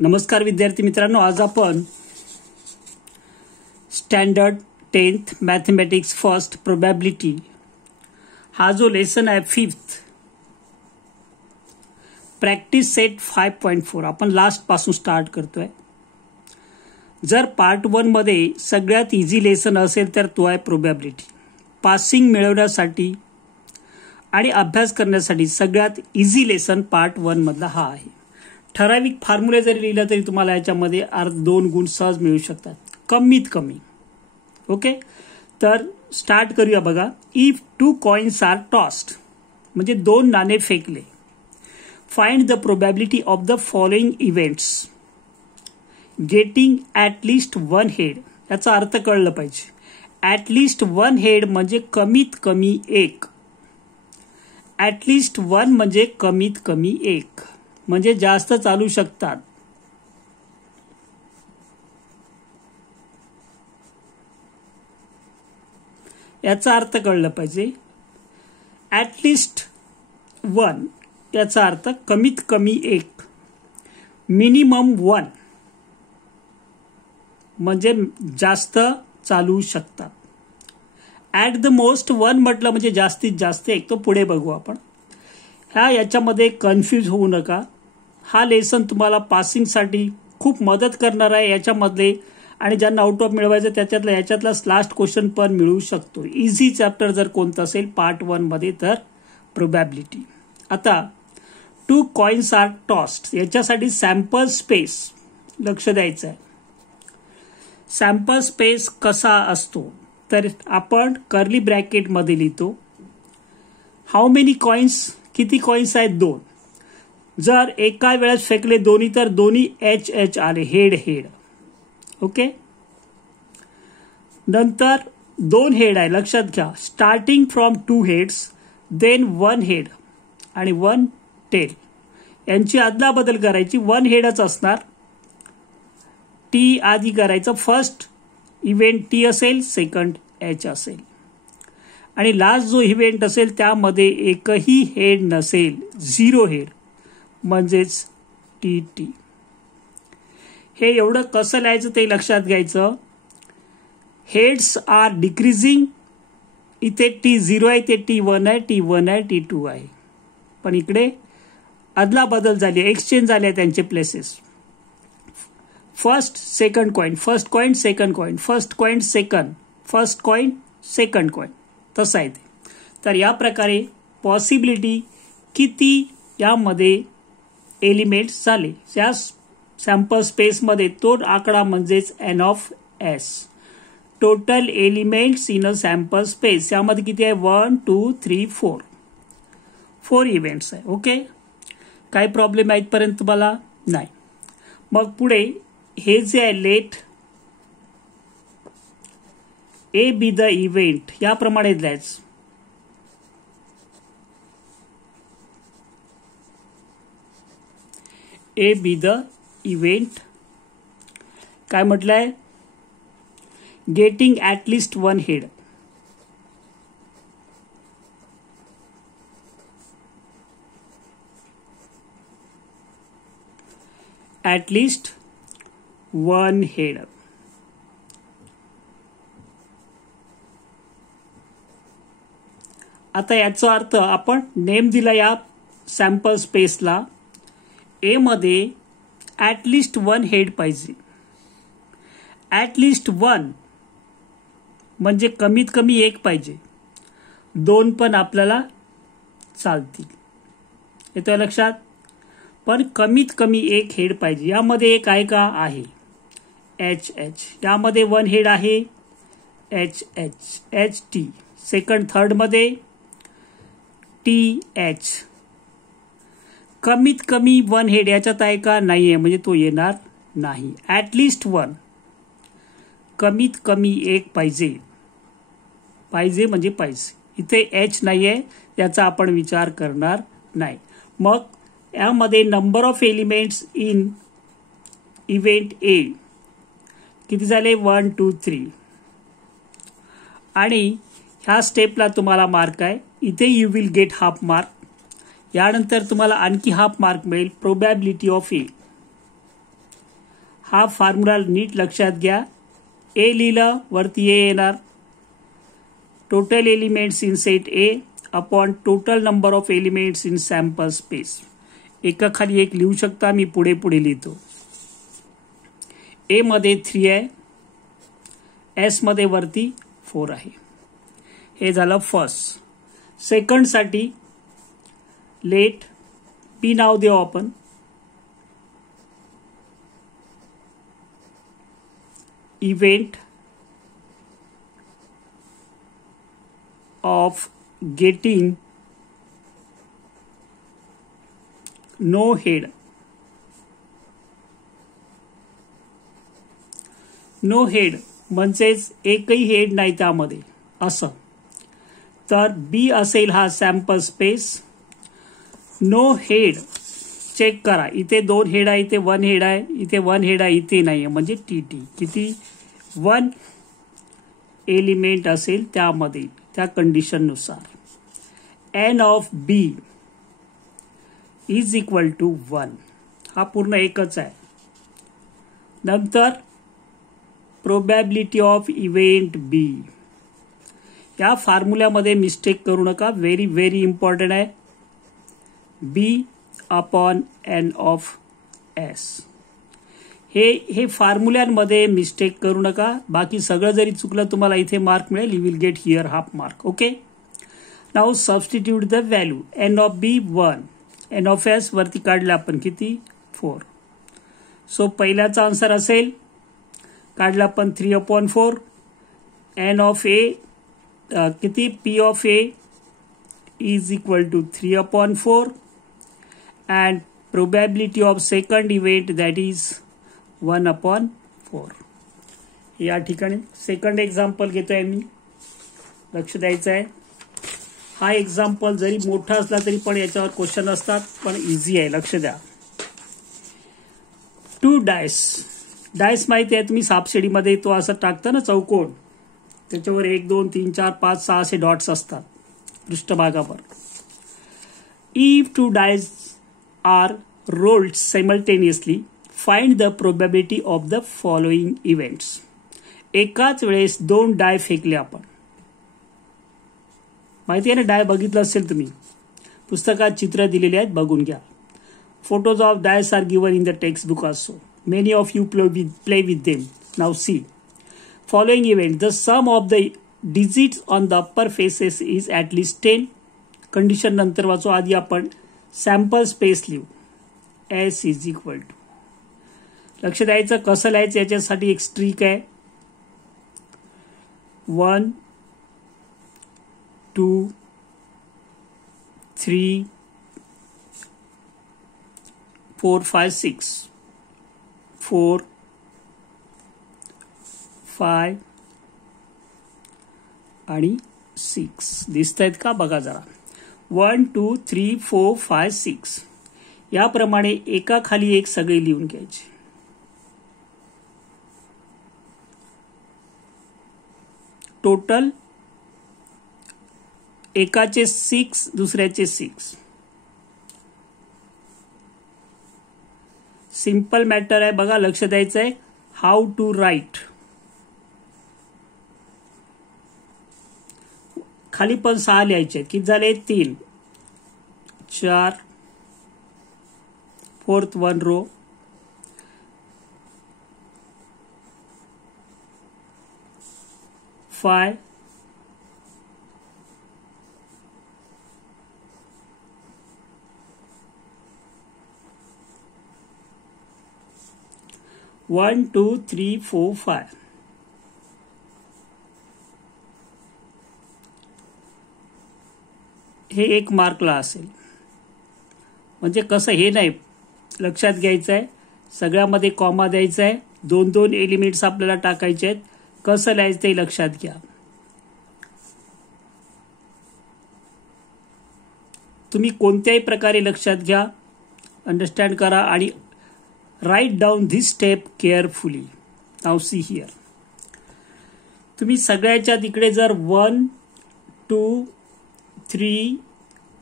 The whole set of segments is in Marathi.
नमस्कार विद्यार्थी मित्रांनो, आज आपण standard 10th mathematics first probability हा जो लेसन आहे 5th प्रॅक्टिस सेट 5.4 आपण लास्ट पासून स्टार्ट करतोय. जर पार्ट 1 मध्ये सगळ्यात इझी लेसन असेल तर तो आहे प्रोबॅबिलिटी. पासिंग मिळवण्यासाठी आणि अभ्यास करण्यासाठी सगळ्यात इझी लेसन पार्ट 1 मधला हा आहे. ठराविक फॉर्म्युले जरी लिहिला तरी तुम्हाला याच्यामध्ये 2 गुण सहज मिळू शकतात, कमीत कमी. ओके, तर स्टार्ट करूया. बघा, इफ 2 कॉइन्स आर टॉस्ड म्हणजे 2 नाणे फेकले. Find the probability of the following events getting at least 1 head. याचा अर्थ कळलं पाहिजे. ॲट लिस्ट 1 हेड म्हणजे कमीत कमी 1. ॲट लिस्ट 1 म्हणजे कमीत कमी 1 म्हणजे जास्त चालू शकतात. याचा अर्थ कळलं पाहिजे. ॲटलिस्ट 1 याचा अर्थ कमीत कमी 1. मिनिमम 1 म्हणजे जास्त चालू शकतात. ॲट द मोस्ट 1 म्हटलं म्हणजे जास्तीत जास्त 1. तो पुढे बघू आपण. याच्यामध्ये कन्फ्यूज होऊ नका. हा लेसन तुम्हाला पासिंगसाठी खूप मदत करणार आहे याच्यामधले, आणि ज्यांना आउट ऑफ मिळवायचं याच्यातला लास्ट क्वेश्चन पण मिळू शकतो. इझी चॅप्टर जर कोणतं असेल पार्ट 1 मध्ये तर प्रोबॅबिलिटी. आता 2 कॉइन्स आर टॉस्ड याच्यासाठी सॅम्पल स्पेस लक्ष द्यायचं आहे. सॅम्पल स्पेस कसा असतो तर आपण कर्ली ब्रॅकेट मध्ये लिहितो. हाऊ मेनी कॉइन्स, किती कॉइन्स आहेत 2. जर एका वेळेस फेकले दोन्ही तर दोन्ही एच एच आले, हेड हेड. ओके, नंतर 2 हेड आहे लक्षात घ्या. Starting from 2 heads then 1 head आणि 1 टेल यांची अदला बदल करायची. 1 हेडच असणार. टी आधी करायचं. फर्स्ट इव्हेंट टी असेल, सेकंड एच असेल, आणि लास्ट जो इव्हेंट असेल त्यामध्ये एकही हेड नसेल, 0 हेड म्हणजेच टी टी. हे एवढं कसं लिहायचं ते लक्षात घ्यायचं. Heads are decreasing. इथे टी 0 आहे, इथे टी 1 आहे, टी 1 आहे, टी 2 आहे. पण इकडे अदला बदल झाली, एक्सचेंज झाले त्यांचे places. First second coin, first coin second coin, first coin second, first coin second coin, तसं आहे ते. तर या प्रकारे पॉसिबिलिटी किती यामध्ये एलिमेंट्स झाले या सॅम्पल स्पेसमध्ये तो आकडा म्हणजेच n of S. Total elements in a sample space यामध्ये किती आहे 1 2 3 4 4 इव्हेंट्स आहे. ओके, काही प्रॉब्लेम आहे इथपर्यंत तुम्हाला? नाही. मग पुढे हे जे आहे let A be the event याप्रमाणे द्यायचं. ए बी द इव्हेंट काय म्हटलंय? Getting at least 1 head. At least 1 head. आता याचा अर्थ आपण नेम दिला या सॅम्पल स्पेसला. ए मध्ये ॲट लिस्ट 1 हेड पाहिजे. ॲट लिस्ट 1 म्हणजे कमीत कमी 1 पाहिजे. 2 पण आपल्याला चालतील, येतोय लक्षात. पण कमीत कमी 1 हेड पाहिजे. यामध्ये एक आहे का? आहे, एच एच. यामध्ये 1 हेड आहे, H H H T. Second third मध्ये टी एच. कमीत कमी 1 हेड याच्यात आहे का? नाही आहे, म्हणजे तो येणार नाही. ॲटलिस्ट 1 कमीत कमी 1 पाहिजे. पाहिजे म्हणजे पाहिजे. इथे एच नाही आहे, याचा आपण विचार करणार नाही. मग यामध्ये number of elements in event A किती झाले? 1 2 3. आणि ह्या स्टेपला तुम्हाला मार्क आहे. इथे you will gate half mark. यानंतर तुम्हाला आणखी हाफ मार्क मिळेल प्रोबॅबिलिटी ऑफ ए. हा फॉर्म्युला नीट लक्षात घ्या. ए लिहिलं वरती ए येणार. Total elements in set A upon total number of elements in sample space. एका खाली एक लिहू शकता. मी पुढे पुढे लिहितो. ए मध्ये 3 आहे. एस मध्ये वरती 4 आहे. हे झालं फर्स्ट. सेकंड साठी लेट पी नाव देऊ आपण. Event of getting no head. No head म्हणजेच एकही हेड नाही त्यामध्ये असं. तर बी असेल हा sample space. No head check करा. इथे 2 हेड आहे, इथे 1 हेड आहे, इथे 1 हेड आहे, इथे नाही आहे. म्हणजे टी किती 1 एलिमेंट असेल त्यामध्ये त्या कंडिशननुसार. N of B is equal to 1. हा पूर्ण एकच आहे. नंतर प्रोबॅबिलिटी ऑफ इव्हेंट बी. या फॉर्म्युल्यामध्ये मिस्टेक करू नका. व्हेरी व्हेरी इम्पॉर्टंट आहे. बी अपॉन एन ऑफ एस. हे फॉर्म्युल्यांमध्ये मिस्टेक करू नका. बाकी सगळं जरी चुकलं तुम्हाला इथे मार्क मिळेल. You will get here half mark. Okay. Now substitute the value. N of B 1. N of S वरती काढलं आपण किती 4. सो पहिल्याचा आन्सर असेल काढला आपण 3/4. एन ऑफ ए किती P of A is equal to 3/4 and probability of second event that is 1/4. या ठिकाणी सेकंड एक्झाम्पल घेतोय मी. लक्ष द्यायचं आहे. हा एक्झाम्पल जरी मोठा असला तरी पण याच्यावर क्वेश्चन असतात, पण इझी आहे. लक्ष द्या. 2 डायस. डायस माहिती आहे तुम्ही सापशिडीमध्ये तो असं टाकतं ना चौकोन. त्याच्यावर 1 2 3 4 5 6 असे डॉट्स असतात पृष्ठभागावर. If 2 dice are rolled simultaneously, find the probability of the following events. एकाच वेळेस 2 डाय फेकले आपण. माहिती आहे ना डाय बघितलं असेल तुम्ही. पुस्तकात चित्र दिलेली आहेत बघून घ्या. Photos of dice are given in the text book also. Many of you play with them. Now see following event. The sum of the digits on the upper faces is at least 10. Condition नंतर वाचू. आधी आपण सॅम्पल स्पेस लिहू. S is equal to. लक्ष द्यायचं कसं लिहायचं याच्यासाठी एक स्ट्रीक आहे. 1 2 3 4 5 6 4 5 आणि 6 दिसत आहेत का बघा जरा. 1 2 3 4 5 6 याप्रमाणे एका खाली एक सगळे लिहून घ्यायचे. टोटल एकाचे 6 दुसऱ्याचे 6. सिंपल मॅटर आहे बघा. लक्ष द्यायचं आहे. How to write. खाली पण 6 लिहायचे. किती झाले 3 4 4th 1 रो 5 1 2 3 4 5. हे एक मार्कला असेल. म्हणजे कसं हे नाही लक्षात घ्यायचं आहे. सगळ्यामध्ये कॉमा द्यायचा आहे. 2-2 एलिमेंट्स आपल्याला टाकायचे आहेत. कसं लिहायचं ते लक्षात घ्या. तुम्ही कोणत्याही प्रकारे लक्षात घ्या. अंडरस्टँड करा आणि write down this step carefully. Now see here. तुम्ही सगळ्याच्या तिकडे जर 1 2 3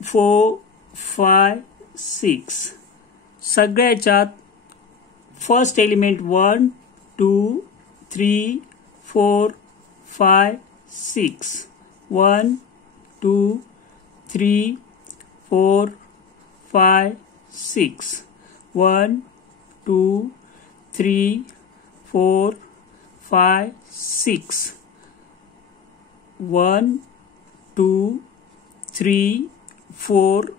4 5 6 सगळ्याच्यात फर्स्ट एलिमेंट 1 2 3 4 5 6 1 2 3 4 5 6 1 2 3 4 5 6 1 2 3 4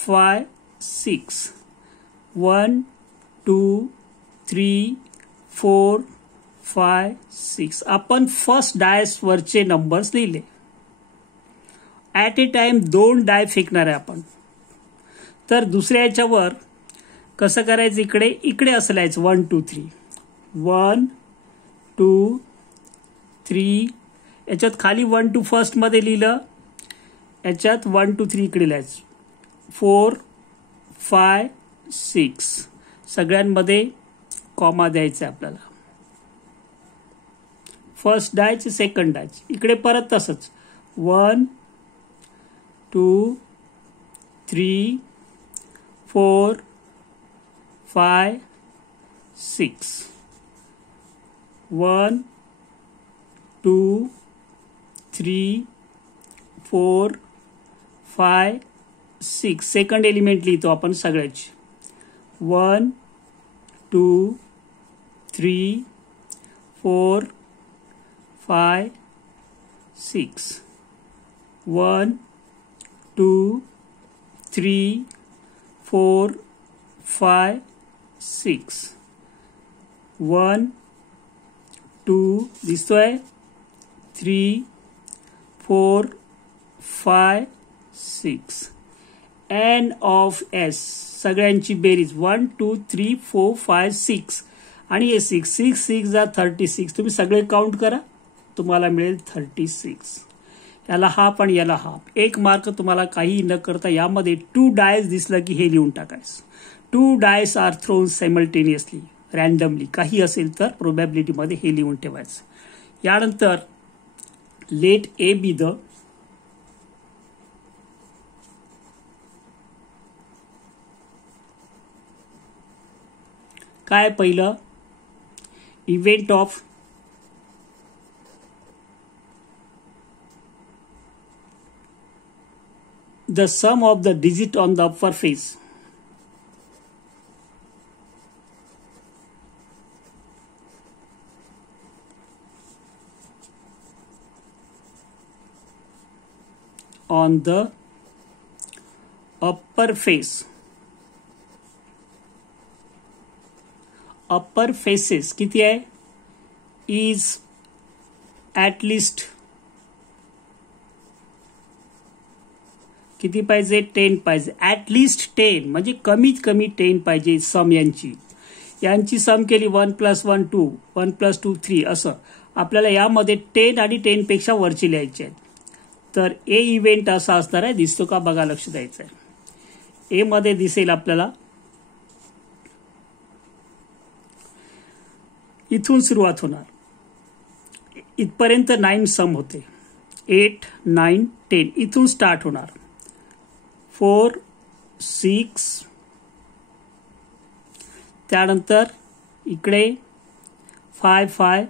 5 6 1 2 3 4 5 6 आपण फर्स्ट डायस वरचे नंबर्स लिहिले. ॲट ए टाइम 2 डाय फेकणार आहे आपण. तर दुसऱ्या याच्यावर कसं करायचं, इकडे इकडे असं लिहायचं 1 2 3 1 2 3. याच्यात खाली 1 2 फर्स्ट मध्ये लिहिलं, याच्यात 1 2 3 इकडे लिहायचं 4 5 6. सगळ्यांमध्ये कॉमा द्यायचा आपल्याला. फर्स्ट डायचे सेकंड डायचे इकडे परत तसंच 1 2 3 4 5 6 1 2 3 4 5 6. सेकंड एलिमेंट लिहितो आपण सगळ्याची 1 2 3 4 5 6 1 2 3 4 5 6 1 2 दिसतोय 3 4 5 6. एन ऑफ एस सगळ्यांची बेरीज 1 2 3 4 5 6 आणि हे 6 6 6 जा 36. तुम्ही सगळे काउंट करा, तुम्हाला मिळेल 36. याला हाफ आणि याला हाफ. 1 मार्क तुम्हाला काही न करता. यामध्ये 2 डायस दिसलं की हे लिहून टाकायचं. 2 dice are thrown simultaneously randomly. काही असेल तर प्रोबॅबिलिटीमध्ये हे लिहून ठेवायचं. यानंतर लेट ए बी द काय पहिलं event of the sum of the digit on the upper face. On the upper face. Upper faces किती आहे is at least किती पाहिजे 10 पाहिजे. ॲट लिस्ट 10 म्हणजे कमीत कमी 10 पाहिजे. सम यांची सम केली 1 + 1 2 1 + 2 3 असं. आपल्याला यामध्ये 10 आणि 10 पेक्षा वरची लिहायची आहेत. तर ए इव्हेंट असा असणार आहे. दिसतो का बघा, लक्ष द्यायचं आहे. ए मध्ये दिसेल आपल्याला इथून सुरुवात होणार. इथपर्यंत 9 सम होते. 8 9 10 इथून स्टार्ट होणार. 4 6 त्यानंतर इकडे 5 5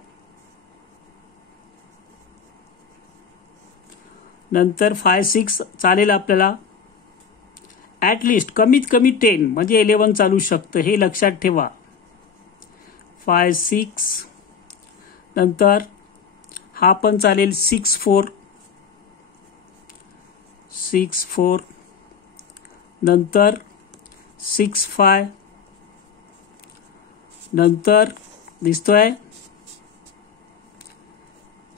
नंतर 5 6 चालेल आपल्याला. ॲट लिस्ट कमीत कमी 10 म्हणजे 11 चालू शकतं, हे लक्षात ठेवा. 5 6 नंतर हा पण चालेल 6 4 6 4 नंतर 6 5 नंतर दिसतोय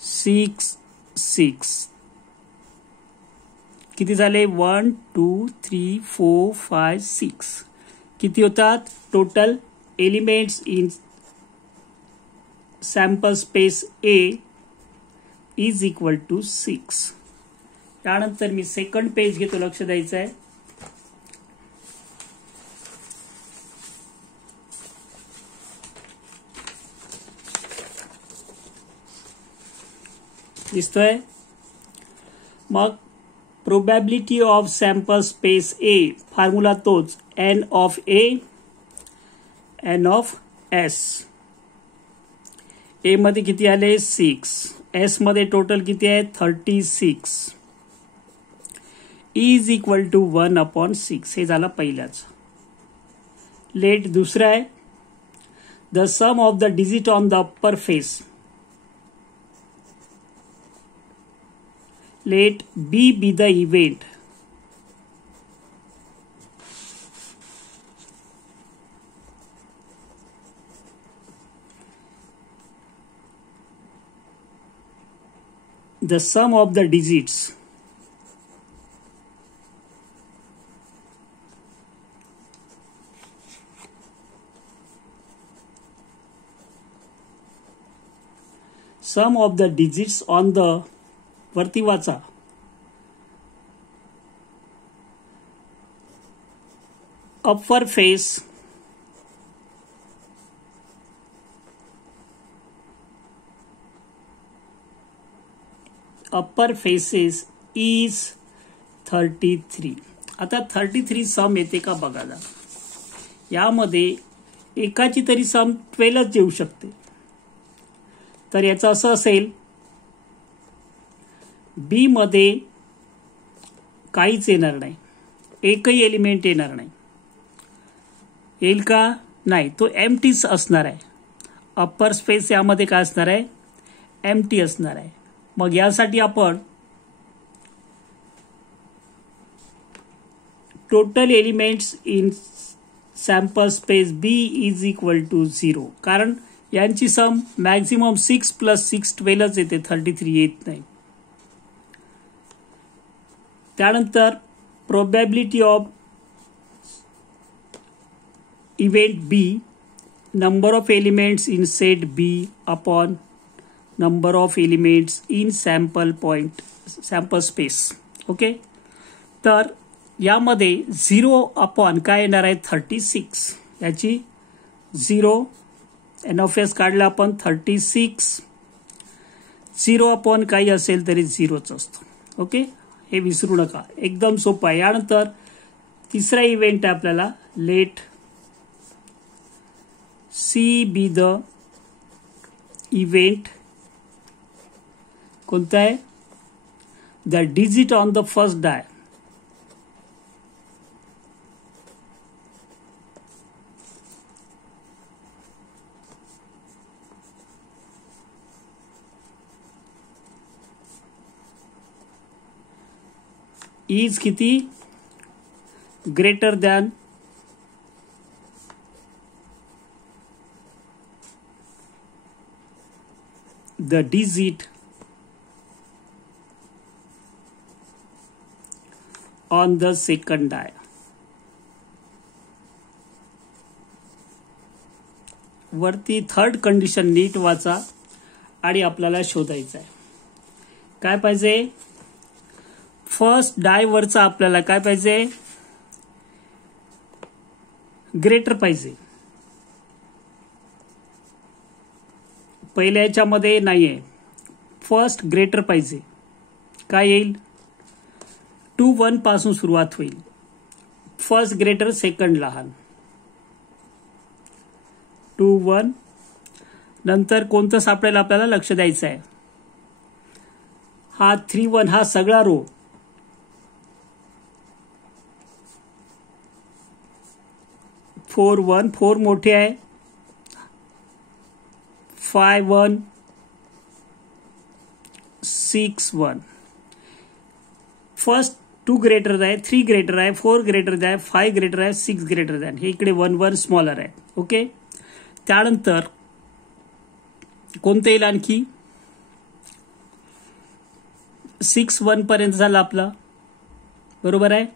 6 6. किती झाले 1 2 3 4 5 6. किती होतात total elements in sample space A is equal to 6. त्यानंतर मी सेकंड पेज घेतो, लक्ष द्यायचं आहे. दिसतोय मग probability of sample space A formula तोच n of A n of S. A मध्ये किती आले 6. एस मध्ये टोटल किती आहे 36. Is equal to 1/6. हे झालं पहिल्याच. लेट दुसरा आहे the sum of the digit on the upper face. Let B be the event. The sum of the digits on the वरती वाचा upper face upper faces is 33. आता 33 सम येते का बघा जा. यामध्ये एकाची तरी सम 12च येऊ शकते. तर याचं असं असेल बी मध्ये काहीच येणार नाही, एकही एलिमेंट येणार नाही. येईल का नाही, तो एम्प्टीच असणार आहे. अप्पर स्पेस यामध्ये काय असणार आहे एम्प्टी असणार आहे. मग यासाठी आपण total elements in sample space B is equal to 0. कारण यांची सम मॅक्झिमम 6 + 6 12च येते, 33 येत नाही. त्यानंतर probability of event B, number of elements in set B upon number of elements in sample space. Okay, तर यामध्ये 0 अपॉन काय येणार आहे 36. याची 0 एन ऑफ एस काढला आपण 36. 0 अपॉन काही असेल तरी 0च असतो. ओके, हे विसरू नका, एकदम सोपं आहे. यानंतर तिसरा इव्हेंट आहे आपल्याला let C be the event. कोणता आहे the digit on the first die. Is किती greater than the digit on the second die. वरती थर्ड कंडिशन नीट वाचा आणि आपल्याला शोधायचं आहे. काय पाहिजे फर्स्ट डाय वरचा आपल्याला काय पाहिजे ग्रेटर पाहिजे. पहिल्या याच्यामध्ये नाहीये, फर्स्ट ग्रेटर पाहिजे. काय येईल 2 1 पासून सुरुवात होईल. फर्स्ट ग्रेटर सेकंड लहान 2 1. नंतर कोणतं सापडेल आपल्याला लक्ष द्यायचं आहे. हा 3 1 हा सगळा रो 4 1 4 मोठे आहे. 5 1 6 1. फर्स्ट 2 ग्रेटर आहे, 3 ग्रेटर आहे, 4 ग्रेटर आहे, 5 ग्रेटर आहे, 6 ग्रेटर आहे. हे इकडे 1 1 स्मॉलर आहे. ओके, त्यानंतर कोणतं येईल आणखी 6 1 पर्यंत झालं आपला, बरोबर आहे.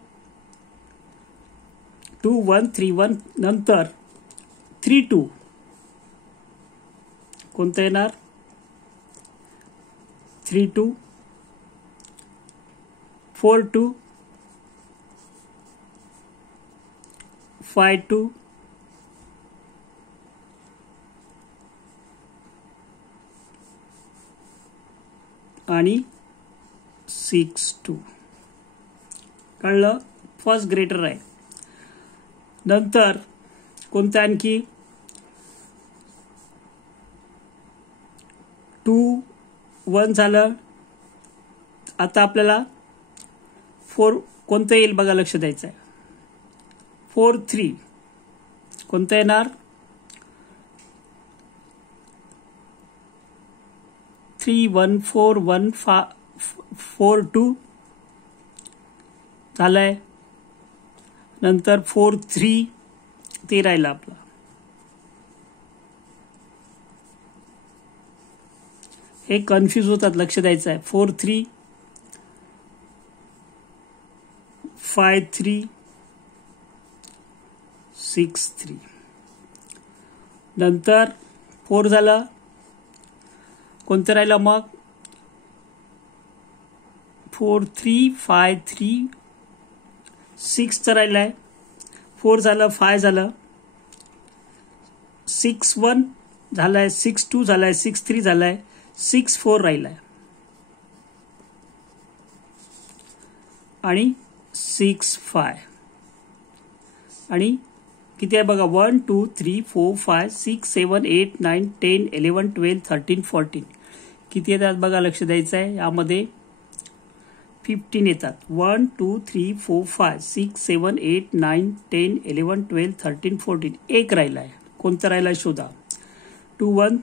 2 1 3 1 नंतर 3 2 कोणतं येणार 3 2 4 2 5 2 आणि 6 2. कळलं, फर्स्ट ग्रेटर आहे. नंतर कोणतं आणखी 2-1 झालं. आता आपल्याला 4 कोणतं येईल बघा, लक्ष द्यायचं आहे. 4-3 कोणतं येणार? 3-1-4-1-4-2 झालंय. नंतर 4-3 ते राहिलं आपलं. हे कन्फ्यूज होतात, लक्ष द्यायचं आहे. 4-3 5-3 6-3 नंतर 4 झालं. कोणतं राहिलं मग? 4-3 5-3 6चं राहिलं आहे. 4 झालं, 5 झालं, 6-1 झालंय, 6-2 झालंय, 6-3 झालंय, 6-4 राहिलाय आणि 6-5 आणि किती आहे बघा? 1 2 3 4 5 6 7 8 9 10 11 12 13 14 किती येतात बघा, लक्ष द्यायचं आहे. यामध्ये 15 येतात. 1 2 3 4 5 6 7 8 9 10 11 12 13 14 एक राहिला आहे. कोणतं राहिला शोधा. 2-1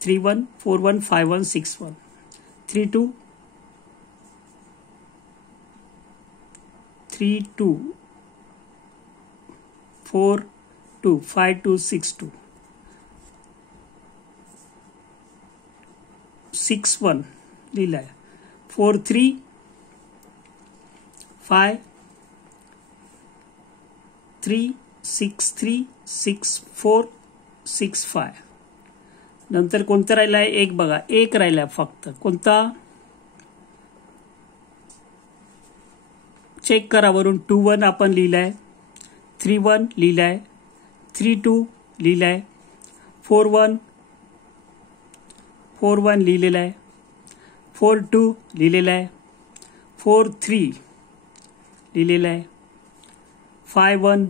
3-1 4-1 5-1 6-1 3-2 3-2 4-2 5-2 6-2 6-1 लिहिलाय. 4-3 5-3 6-3 6-4 6-5 नंतर कोणतं राहिलाय? एक बघा, एक राहिलाय फक्त. कोणता? चेक करा वरून. 2-1 आपण लिहिलाय, 3-1 लिहिलाय, 3-2 लिहिलाय, 4-1 4-1 लिहिलेला आहे, 4-2 लिहिलेला आहे, 4-3 लिहिलेला आहे, 5-1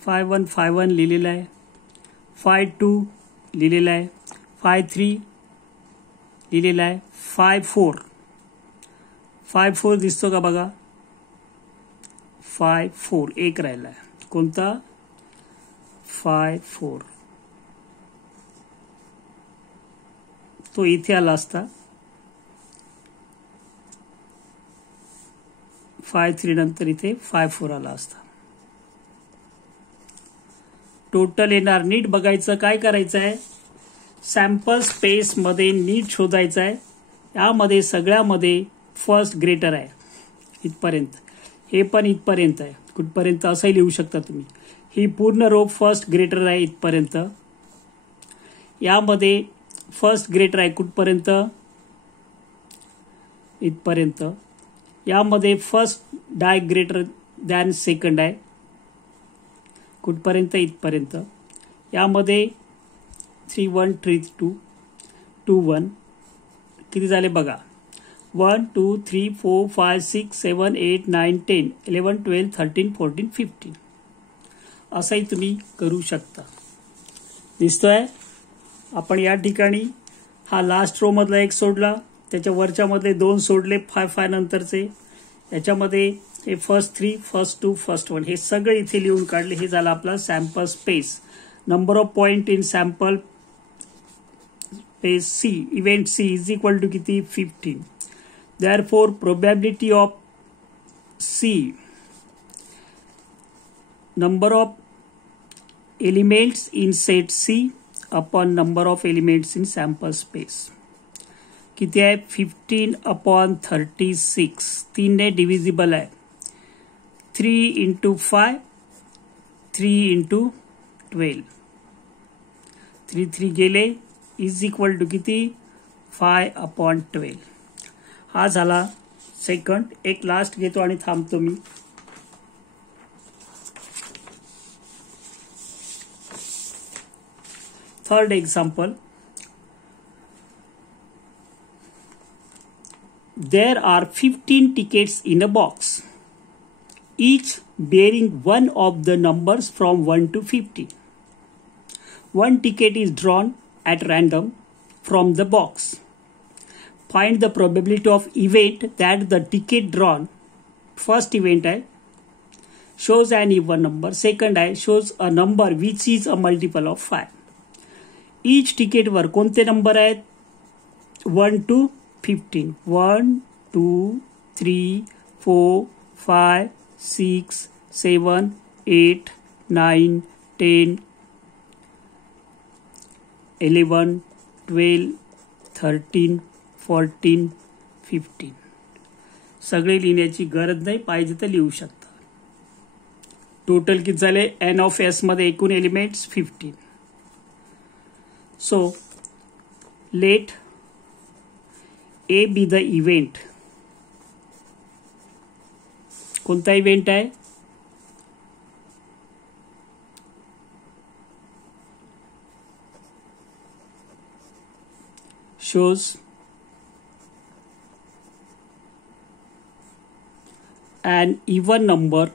5-1 5-1 लिहिलेला आहे, 5-2 लिहिलेला आहे, 5-3 लिहिलेला आहे, 5-4 5-4 दिसतो का बघा? 5-4 एक राहिला आहे. कोणता? 5-4 तो इथे आला असता. 5-3 नंतर इथे 5-4 आला असता. टोटल येणार. नीट बघायचं. काय करायचं आहे? सॅम्पल स्पेस मध्ये नीट शोधायचं आहे. यामध्ये सगळ्यामध्ये फर्स्ट ग्रेटर आहे इथपर्यंत. हे पण इथपर्यंत आहे. कुठपर्यंत असंही लिहू शकता तुम्ही. ही पूर्ण रो फर्स्ट ग्रेटर आहे इथपर्यंत. यामध्ये फर्स्ट ग्रेटर आहे कुठपर्यंत? इथपर्यंत. यामध्ये फर्स्ट डाय ग्रेटर दॅन सेकंड आहे कुठपर्यंत? इथपर्यंत. यामध्ये 3-1 3-2 2-1 किती झाले बघा? 1 2 3 4 5 6 7 8 9 10 11 12 13 14 15 असंही तुम्ही करू शकता. दिसतोय? आपण या ठिकाणी हा लास्ट रो मधला एक सोडला, त्याच्या वरच्या मधले 2 सोडले 5-5 नंतरचे. याच्यामध्ये हे फर्स्ट 3 फर्स्ट 2 फर्स्ट 1 हे सगळे इथे लिहून काढले. हे झालं आपला sample space. Number of point in sample space C event C is equal to किती? 15. Therefore, probability of C, number of elements in set C upon number of elements in sample space. किती आहे? 15/36. 3 ने डिव्हिजिबल आहे. 3 into 5 3 into 12 3 गेले इज इक्वल टू किती? 5/12. हा झाला सेकंड. एक लास्ट घेतो आणि थांबतो मी. Third example. There are 15 tickets in a box, each bearing one of the numbers from 1 to 50. One ticket is drawn at random from the box. Find the probability of event that the ticket drawn. First event आहे shows an even number. Second आहे shows a number which is a multiple of 5. Each ticket वर कोणते नंबर आहेत 1 to 15. 1 2 3 4 5 6 7 8 9 10 11 12 13 14 15. सगळे लिहिण्याची गरज नाही, पाहिजे तर लिहू शकता. टोटल किती झाले एन ऑफ एस मध्ये एकूण elements 15. So let A be the event. कोणता इव्हेंट आहे shows an even number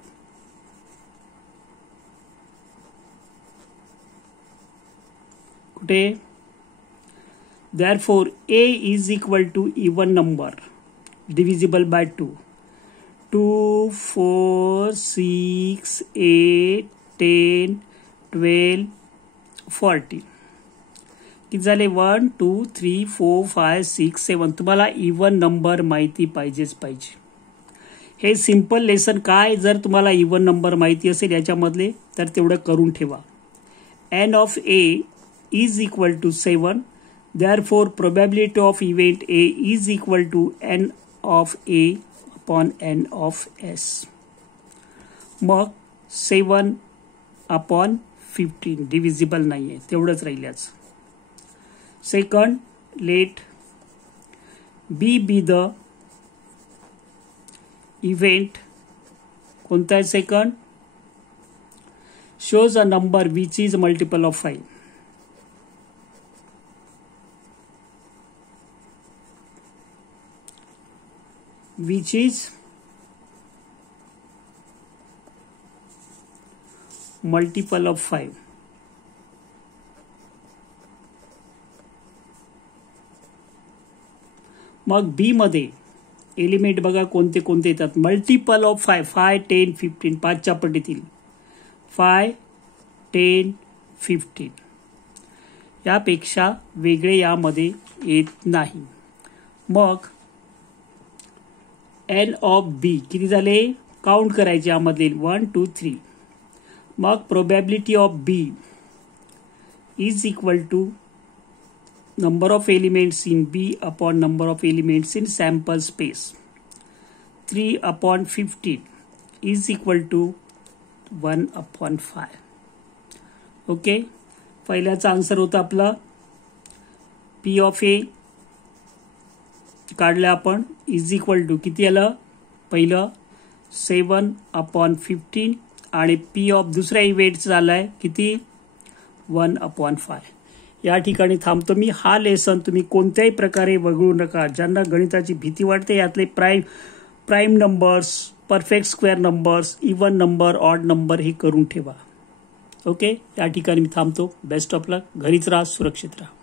कुठे therefore a is equal to even number divisible by 2. 2 4 6 8 10 12 14. किती झाले 1 2 3 4 5 6 7. तुम्हाला इवन नंबर माहिती पाहिजेच पाहिजे. हे सिंपल लेसन काय, जर तुम्हाला इवन नंबर माहिती असेल याच्यामधले तर तेवढं करून ठेवा. N of A is equal to 7. Therefore probability of event A is equal to n of A upon n of S. मग 7 अपॉन 15 डिव्हिजिबल नाही आहे, तेवढंच राहिल्याच. Second, let B be the event. कोणता आहे second shows a number which is multiple of 5. Which is multiple of 5. मग बी मध्ये एलिमेंट बघा कोणते कोणते येतात. मल्टिपल ऑफ 5 5 10 15 पाचच्या पटीतील 5 10 15 यापेक्षा वेगळे यामध्ये येत नाही. मग एन ऑफ बी किती झाले काउंट करायचे यामधले 1 2 3. मग probability of B is equal to number of elements in B upon number of elements in sample space. 3 upon 15 is equal to 1 upon 5. Okay, पहिल्याचा answer होता आपला P ऑफ ए काढलं आपण इज इक्वल टू किती आलं पहिलं 7 अपॉन 15 आणि P ऑफ दुसऱ्या इव्हेंटचं झालाय किती 1 अपॉन 5. या ठिकाणी थांबतो मी. हा लेसन तुम्ही कोणत्याही प्रकारे वगळू नका. ज्यांना गणिताची भीती वाटते यातले prime numbers, perfect square numbers, even number, odd number हे करून ठेवा. ओके, या ठिकाणी मी थांबतो. बेस्ट ऑफ लक. घरीच राहा, सुरक्षित राहा.